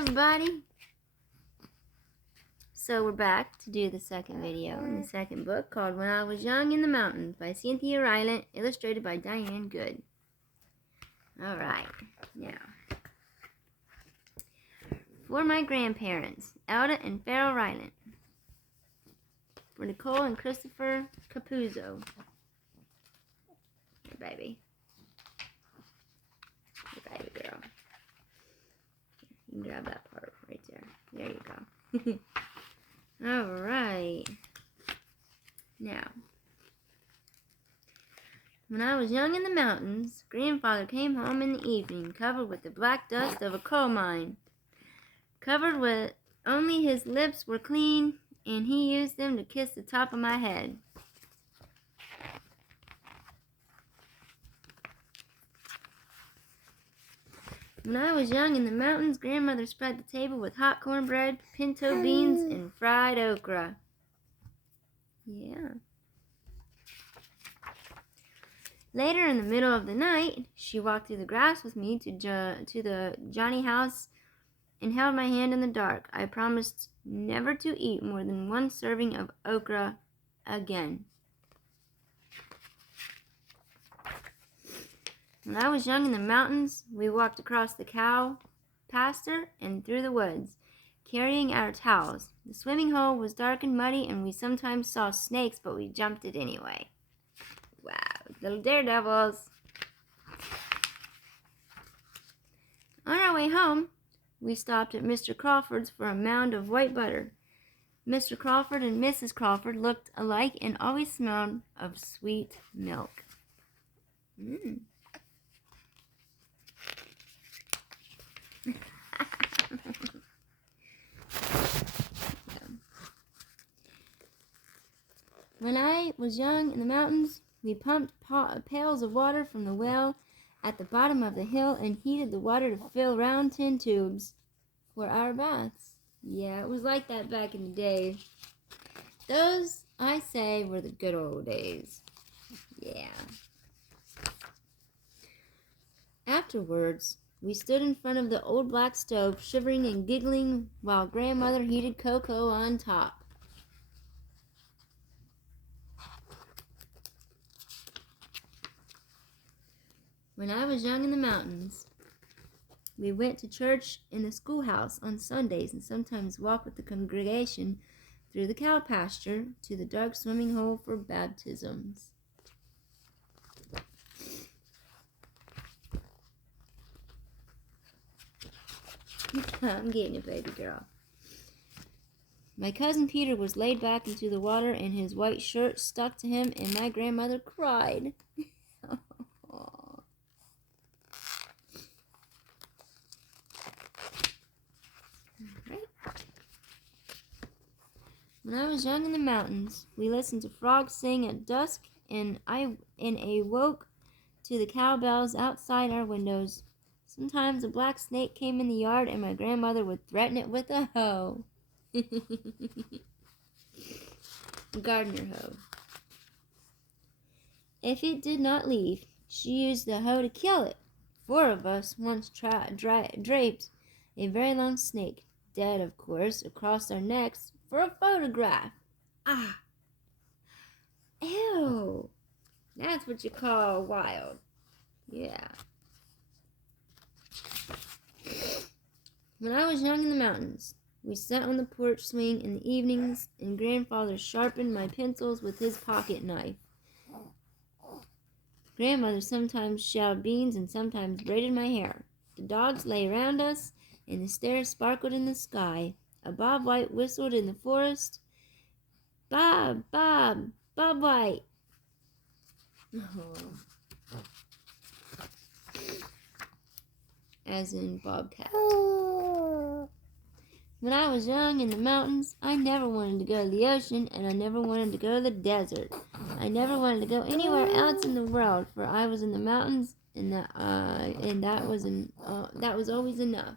everybody. So we're back to do the second video in the second book called When I Was Young in the Mountains by Cynthia Rylant, illustrated by Diane Good. Alright, now. For my grandparents, Elda and Farrell Rylant. For Nicole and Christopher Capuzzo. Your baby. Your baby girl. You can grab that part right there. There you go. Alright. Now, when I was young in the mountains, grandfather came home in the evening, covered with the black dust of a coal mine. Covered with only his lips were clean, and he used them to kiss the top of my head. When I was young in the mountains, grandmother spread the table with hot cornbread, pinto beans, and fried okra. Yeah. Later in the middle of the night, she walked through the grass with me to the Johnny house and held my hand in the dark. I promised never to eat more than one serving of okra again. When I was young in the mountains, we walked across the cow pasture and through the woods, carrying our towels. The swimming hole was dark and muddy, and we sometimes saw snakes, but we jumped it anyway. Wow, little daredevils. On our way home, we stopped at Mr. Crawford's for a mound of white butter. Mr. Crawford and Mrs. Crawford looked alike and always smelled of sweet milk. When I was young in the mountains, we pumped pails of water from the well at the bottom of the hill and heated the water to fill round tin tubes for our baths. Yeah, it was like that back in the day. Those, I say, were the good old days. Yeah. Afterwards, we stood in front of the old black stove, shivering and giggling while grandmother heated cocoa on top. When I was young in the mountains, we went to church in the schoolhouse on Sundays and sometimes walked with the congregation through the cow pasture to the dark swimming hole for baptisms. I'm getting it, baby girl. My cousin Peter was laid back into the water and his white shirt stuck to him, and my grandmother cried. When I was young in the mountains, we listened to frogs sing at dusk, and I awoke to the cowbells outside our windows. Sometimes a black snake came in the yard, and my grandmother would threaten it with a hoe. Gardener hoe. If it did not leave, she used the hoe to kill it. 4 of us once draped a very long snake, dead of course, across our necks for a photograph. Ah! Ew! That's what you call wild. Yeah. When I was young in the mountains, we sat on the porch swing in the evenings, and grandfather sharpened my pencils with his pocket knife. Grandmother sometimes shelled beans and sometimes braided my hair. The dogs lay around us, and the stars sparkled in the sky. A Bob White whistled in the forest. Bob, Bob, Bob White. Oh. As in Bobcat. When I was young in the mountains, I never wanted to go to the ocean, and I never wanted to go to the desert. I never wanted to go anywhere else in the world, for I was in the mountains, and that was always enough.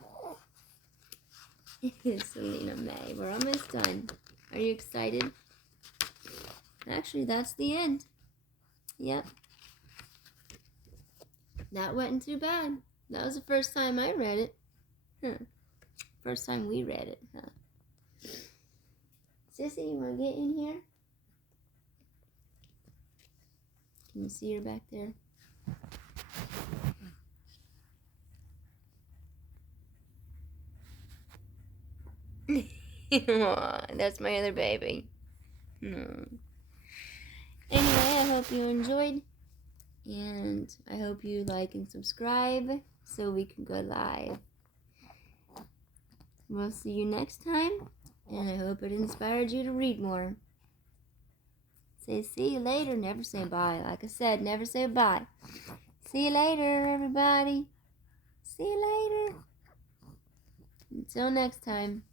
Selena May, we're almost done. Are you excited? Actually, that's the end. Yep. That wasn't too bad. That was the first time I read it. first time we read it, huh? Sissy, you want to get in here? Can you see her back there? That's my other baby. No. Anyway, I hope you enjoyed. And I hope you like and subscribe so we can go live. We'll see you next time. And I hope it inspired you to read more. Say see you later. Never say bye. Like I said, never say bye. See you later, everybody. See you later. Until next time.